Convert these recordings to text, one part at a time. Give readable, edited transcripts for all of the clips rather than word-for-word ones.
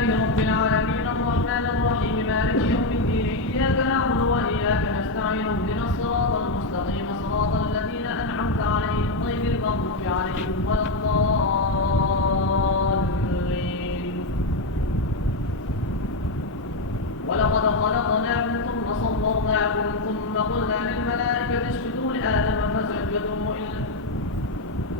لله رب العالمين الرحمن الرحيم مالك يوم الدين إياك نعبد وإياك نستعين اهدنا الصراط المستقيم صراط الذين أنعمت عليهم غير المغضوب عليهم ولا الضالين. ولقد خلقناكم ثم صورناكم ثم قلنا للملائكة اسجدوا لآدم فسجدوا إلا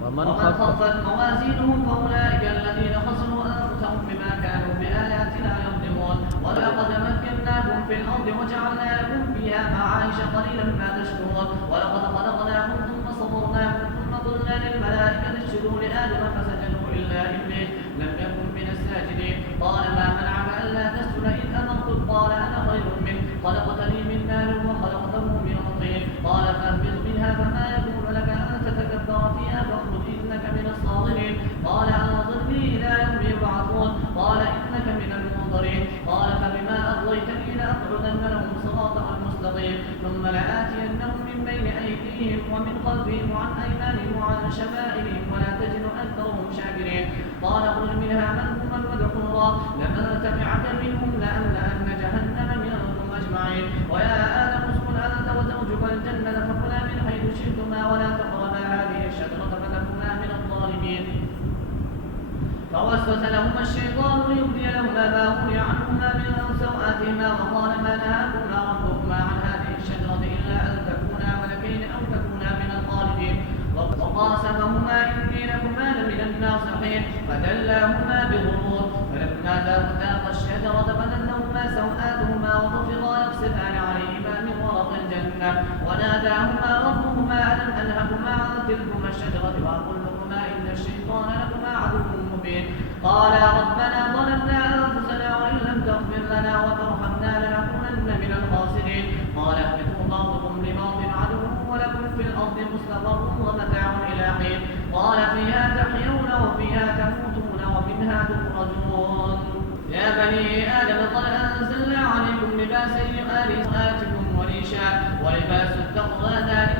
ومن خفت موازينهم فأولئك الذين خسروا أنفسهم بما كانوا بآياتنا يظلمون. ولقد مكناكم في الأرض وجعلنا لكم فيها معايش قليلا ما تشكرون. ولقد خلقناكم ثم صورناكم ثم قلنا للملائكة اسجدوا لآدم فسجدوا إلا إبليس لم يكن من الساجدين. قال ما منعك ألا تسجد إذ أمرتك؟ قال أنا خير منه خلقتني من نار وخلقته من طين. قال فاهبط منها فما يكون لك أن تتكبر فيها فاخرج إنك من الصاغرين. قال أنظرني إلى يوم يبعثون. قال إنك من المنظرين. قال فبما أغويتني لأقعدن لهم صراطك المستقيم ثم لآتينهم من بين أيديهم ومن خلفهم وعن أيمانهم وعن شمائلهم ولا تجد أكثرهم شاكرين. قال اخرج منها مذءوما مدحورا لمن تبعك منهم لأملأن جهنم منكم أجمعين. ويا آدم اسكن أنت وزوجك الجنة فكلا من حيث شئتما ولا تقربا هذه الشجرة فتكونا من الظالمين. فوسوس لهما الشيطان ليبدي لهما ما ولي عنهما من سوآتهما وقال ما نهاكما ربكما عن هذه الشجرة إلا أن تكونا ملكين أو تكونا من الخالدين. وقاسمهما إني لكما لمن الناصحين فدلاهما بغرور فلما ذاقا الشجرة بدت لهما سوآتهما وطفقا يقصفان عليهما من ورق الجنة وناداهما ربهما ألم أنهكما عن تلكما الشجرة وأقل لكما إن الشيطان لكما عدو مبين. قالا ربنا ظلمنا أنفسنا وإن لم تغفر لنا وترحمنا لنكونن من الخاسرين. قال اهبطوا بعضكم لبعض عدو ولكم في الأرض مستقر ومتاع إلى حين. قال فيها تحيون وفيها تموتون ومنها تخرجون. يا بني آدم قد أنزلنا عليكم لباسا يؤاري سوآتكم وريشا ولباس التقوى ذلك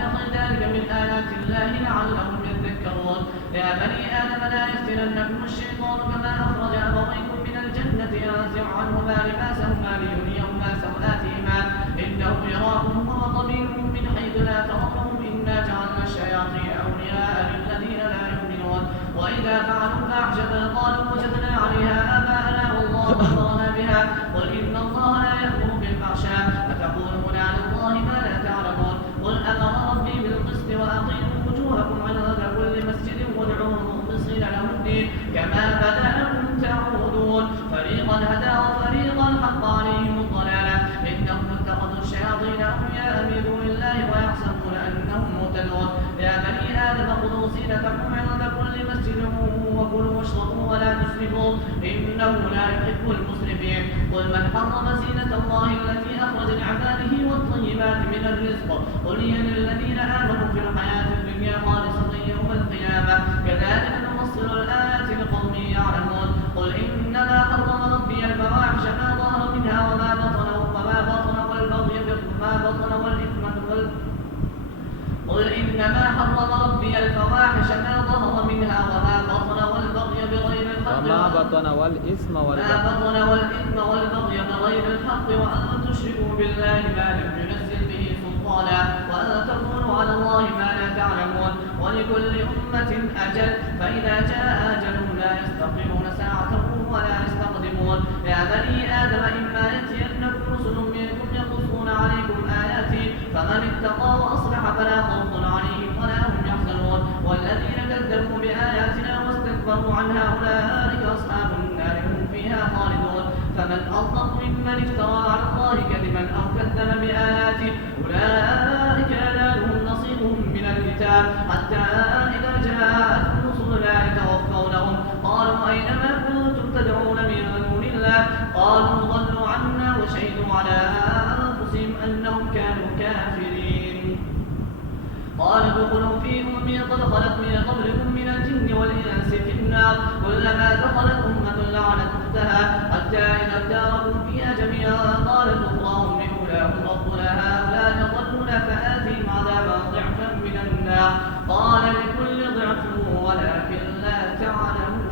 من آيات الله لعلهم يذكرون. يا بني آدم لا يفتننكم الشيطان كما أخرج أبويكم من الجنة ينزع عنهما لباسهما ليريهما سوآتهما إنه يراكم هو وقبيله من حيث لا ترونهم إنا جعلنا الشياطين أولياء للذين لا يؤمنون. وإذا فعلوا فاحشة قالوا وجدنا عليها آباءنا والله أمرنا بها قل إن الله لا يأمر بالفحشاء أتقولون على الله ما لا تعلمون. قل أمر ربي بالقسط وأقيموا وجوهكم عند كل مسجد وادعوه مخلصين له الدين كما بدأكم تعودون. فريقا هدى وفريقا حق عليهم الضلالة إنهم اتخذوا الشياطين أولياء من دون الله ويحسبون أنهم مهتدون. يا بني آدم خذوا زينتكم عند كل مسجد وكلوا واشربوا ولا تسرفوا إنه لا يحب المسرفين. قل من حرم زينة الله التي أخرج لعباده والطيبات من الرزق قل هي للذين آمنوا في الحياة الدنيا خالصة يوم القيامة كذلك نفصل الآيات لقوم يعلمون. قل إنما حرم ربي الفواحش ما ظهر منها وما بطن والبغي ما بطن والإثم قل إنما حرم ربي الفواحش ما ظهر منها وما بطن والبغي بغير الحق والإثم والبغي بغير الحق وأن تشركوا بالله ما لم ينزل به سلطانا وأن تقولوا على الله ما لا تعلمون. ولكل أمة أجل فإذا جاء أجلهم لا يستقيمون ساعة ولا يستقدمون. يا بني آدم إما يأتينكم رسل منكم يقصون عليكم آياتي فمن اتقى وأصلح فلا خوف عليهم ولا هم يحزنون. والذين كذبوا بآياتنا واستكبروا عنها أولئك أصحاب النار هم فيها خالدون. فمن أصدق ممن افترى على الله كذبا أو كذب بآياته أولئك ينالهم نصيبهم من الكتاب حتى إذا جاءتهم رسلنا يتوفونهم قالوا أين ما كنتم تدعون من دون الله قالوا ضلوا عنا وشهدوا على أنفسهم أنهم كانوا كافرين. قال ادخلوا في أمم قد خلت من قبلكم من الجن والإنس في النار كلما دخلت أمة لعنت أختها حتى إذا اداركوا فيها جميعا قالت أخراهم لأولاهم ربنا هؤلاء ضلونا فآتهم عذابا ضعفا من النار قال لكل ضعف ولكن لا تعلمون.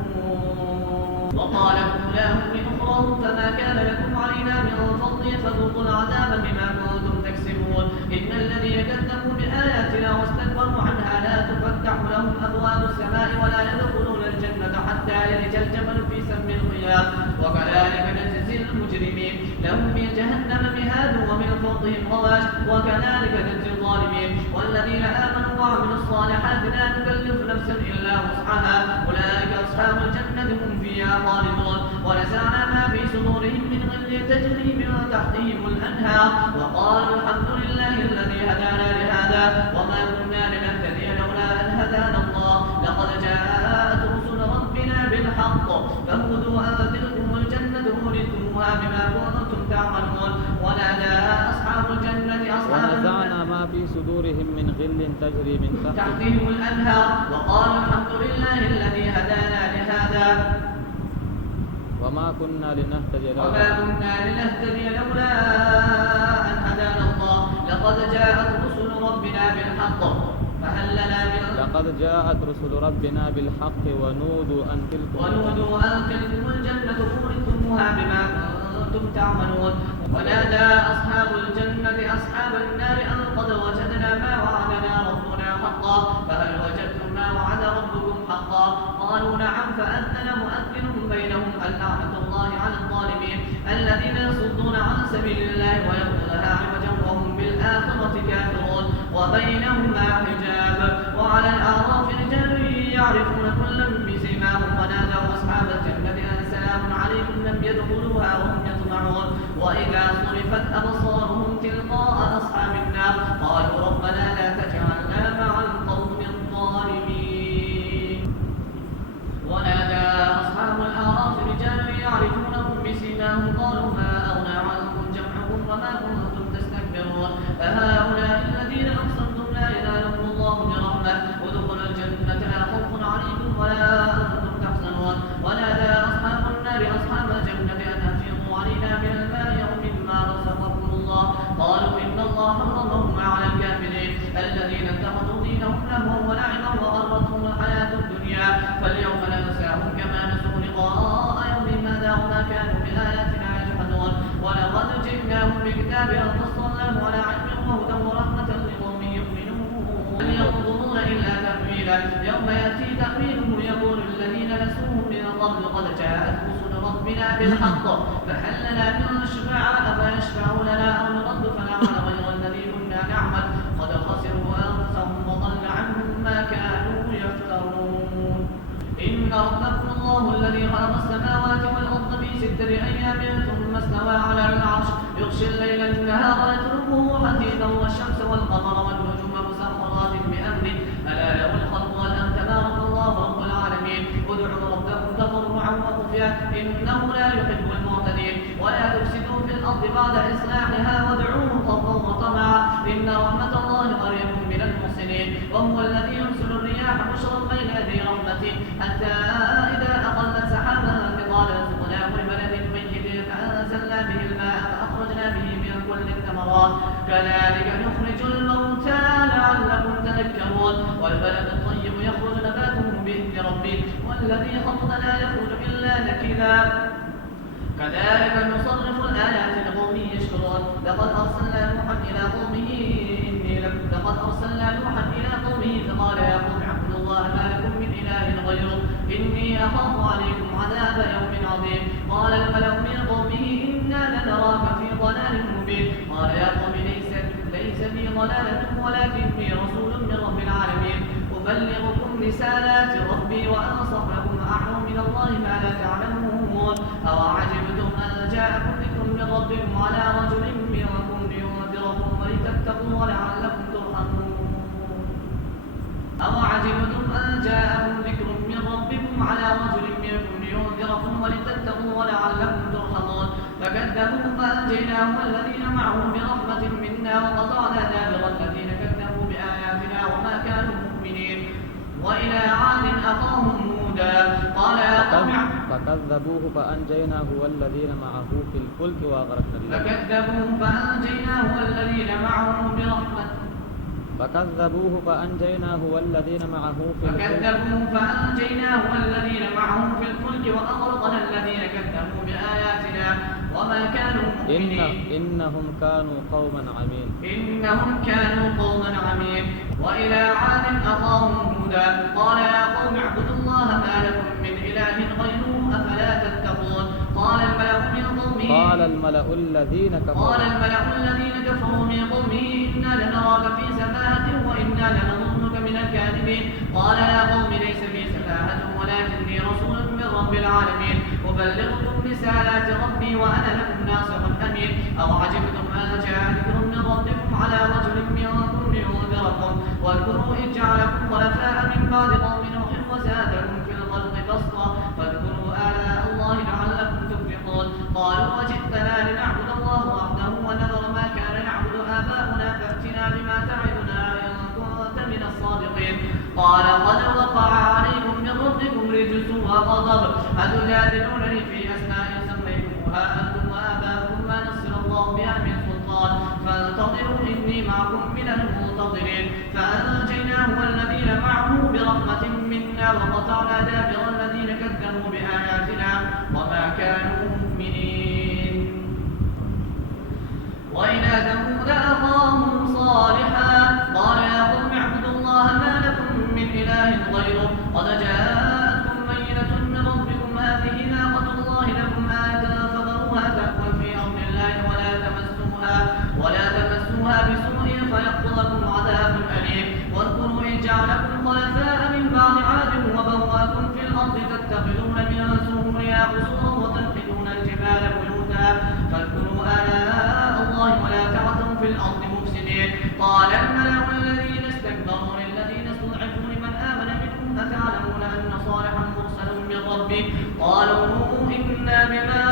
وقال أولاهم لأخراهم الله فما كان لكم علينا من فضل فذوقوا العذاب بما كنتم تكسبون إن الذين كذبوا بآياتنا واستكبروا عنها لا تفتح لهم أبواب السماء ولا يدخلون الجنة حتى يلج الجمل في سم الخياط وكذلك نجزي المجرمين لهم من جهنم مهاد ومن فوقهم غواش وكذلك نجزي الظالمين والذين آمنوا وعملوا الصالحات لا نكلف نفسا إلا وسعها أولئك أصحاب الجنة هم فيها خالدون ونزعنا ما في صدورهم من غل تجري من تحتهم الأنهار وقالوا الحمد لله الذي هدانا لهذا وما كنا لنهتدي لولا أن هدانا الله لقد جاءت رسل ربنا بالحق فهدوا أن تلكم الجنة أورثتموها بما كنتم تعملون ونادى أصحاب الجنة أصحاب ونزعنا ما في صدورهم من غل تجري من تحتهم الأنهار وقالوا الحمد لله الذي هدانا لهذا وما كنا لنهتدي لولا أن هدانا الله لقد جاءت رسل ربنا بالحق فهل لنا من لقد جاءت رسل ربنا بالحق ونودوا أن تلكم الجنة أورثتموها بما كنتم تعملون ونادى أصحاب الجنة أصحاب النار أن قد وجدنا ما وعدنا ربنا حقا فهل وجدتم ما وعد ربكم حقا قالوا نعم فأذن مؤذن بينهم اللعنة الله على الظالمين الذين يصدون عن سبيل الله ويبغونها عوجا وهم بالآخرة كافرون وبينهما حجاب وعلى الأعراف رجال يعرفون كلا بسيماهم ونادوا أصحاب الجنة أن سلام عليكم لم يدخلوها وهم يطمعون وإذا صرفت أبصارهم تلقاء أصحاب النار قالوا ربنا لا تجعلنا مع القوم الظالمين ونادى أصحاب الأعراف رجال يعرفونهم بسيماهم قالوا ما أغنى عنكم جمعكم وما كنتم تستكبرون أهؤلاء الذين أقسمتم لا ينالهم الله برحمة ادخلوا الجنة لا خوف عليكم ولا أنتم تحزنون ونادى أصحاب النار أصحاب الجنة أن أفيضوا علينا من الماء ومما رزقكم الله قالوا إن الله حرمهم على الكافرين الذين اتخذوا دينهم لهوا ولعبا وغرتهم الحياة الدنيا فاليوم ننساهم كما نسوا لقاء يومهم هذا وما كانوا بآياتنا يجحدون ولقد جئناهم بكتاب فصلناه على علم وهدى ورحمة لقوم يؤمنون هل ينظرون إلا تأويله يوم يأتي تأويله يقول الذين نسوه من قبل قد جاءت رسل ربنا بالحق فهل لنا من شفعاء فيشفعوا لنا أو نرد فنعمل غير الذي كنا نعمل قد خسروا أنفسهم وضل عنهم ما كانوا يفترون إن ربكم الله الذي خلق السماوات والأرض في 6 أيام ثم استوى على العرش يغشي الليل النهار يتركه حديدا والشمس والقمر والنجوم مسخرات بأمره ألا له الخلق والأمر تبارك الله رب العالمين ادعوا ربكم تضرعا وخفيا إنه لا يحب المعتدين ولا تفسدوا في الأرض بعد إصلاحها وادعوه خوفا وطمعا إن رحمة الله قريب من المحسنين وهو الذي يرسل الرياح بشرا بين يدي رحمته حتى إذا أقلت سحابا ثقالا سقناه لبلد ميت فأنزلنا به الماء فأخرجنا به من كل الثمرات كذلك نخرج الموتى لعلكم تذكرون والبلد الطيب يخرج نباته بإذن ربه والذي خبث لا يخرج إلا نكدا كذلك نصرف الآيات لقوم يشكرون لقد أرسلنا نوحا إلى قومه فقال يا قوم اعبدوا الله ما لكم من إله غيره إني أخاف عليكم عذاب يوم عظيم قال الملأ من قومه إنا لنراك في ضلال مبين قال يا قوم ليس بي ضلالة ولكني رسول من رب العالمين أبلغكم رسالات ربي وأنصح لكم أعلم من الله ما لا تعلمون أوعجبتم أن جاءكم ذكر من ربكم على رجل منكم لينذركم ولتتقوا ولعلكم ترحمون أوعجبتم أن جاءكم ذكر من ربكم على رجل منكم لينذركم ولتتقوا ولعلكم ترحمون فكذبوا فأنجيناه والذين معه برحمة منا وقطعنا دابر الذين كذبوا بآياتنا وما كانوا مؤمنين وإلى عاد أخاهم هودا قال يا قوم فكذبوه فأنجيناه والذين معه في الفلك وأغرقنا فكذبوه فأنجيناه والذين معه برحمة فكذبوه فأنجيناه والذين معه في الفلك وأغرقنا الذين كذبوا بآياتنا إنهم كانوا قوما عمين. وإلى عاد أخاهم هودا قال يا قوم اعبدوا الله ما لكم من إله غيره أفلا تتقون. قال الملأ الذين كفروا من قومه إنا لنراك في سفاهة وإنا لنظنك من الكاذبين. قال يا قوم ليس بي سفاهة ولكني رسول من رب العالمين أبلغكم رسالات ربي وأنا لكم ناصح أمين. أو عجبتم أن جاء ذكر من ربكم على رجل منكم لينذركم واذكروا إذ جعلكم خلفاء من بعد قوم نوح وزادكم في الخلق بسطا فاذكروا آلاء الله لعلكم تفلحون. قالوا وجئتنا لنعبد الله وحده ونذر ما كان نعبد آباؤنا فأتنا بما تعدنا إن كنت من الصادقين. قال قد وقع عليكم من ربكم رجس وغضب أتجادلونني في أسماء سميتموها أنتم وآباؤكم ما نزل الله بها من سلطان فانتظروا إني معكم من المنتظرين. فأنجيناه والذين معه برحمة منا وقطعنا دابر الذين كذبوا بآياتنا وما كانوا مؤمنين. وإلى ثمود أخاهم صالحا قال يا قوم اعبدوا الله ما لكم من إله غيره قد جاءتكم بينة من ربكم هذه ناقة الله لكم آية فذروها تأكل في أرض الله ولا تمسوها بسوء فيأخذكم عذاب أليم. واذكروا إذ جعلكم خلفاء من بعد عاد وبوأكم في الأرض تتخذون من سهولها قصورا وتنحتون الجبال بيوتا فاذكروا آلاء الله ولا تعثوا في الأرض مفسدين. قال الملأ الذين استكبروا للذين استضعفوا لمن آمن منهم أتعلمون أن صالحا مرسل من ربه قالوا إنا بما